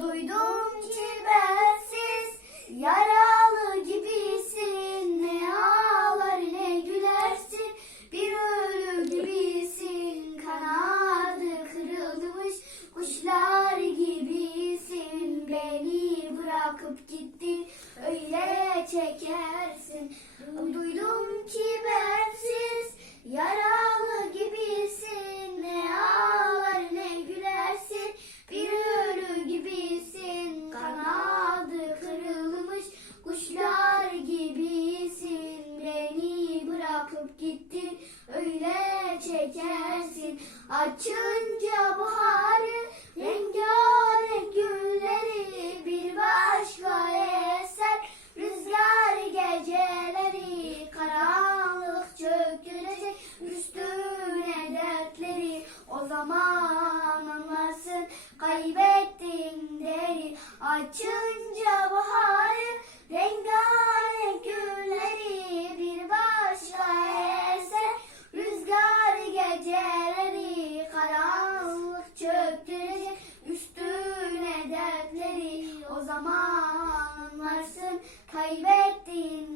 Duydum ki bensiz yaralı gibisin. Ne ağlar ne gülersin. Bir ölü gibisin. Kanadı kırılmış kuşlar gibisin. Beni bırakıp gittin öyle çekersin. Duydum ki bensiz gittin öyle çekersin. Açınca baharı rengarenk gülleri Bir başka eser. Rüzgar geceleri Karanlık çökülecek üstüne dertleri. O zaman anlarsın kaybettim deri. Açınca gelecek üstüne dertleri o zaman anlarsın kaybettiğin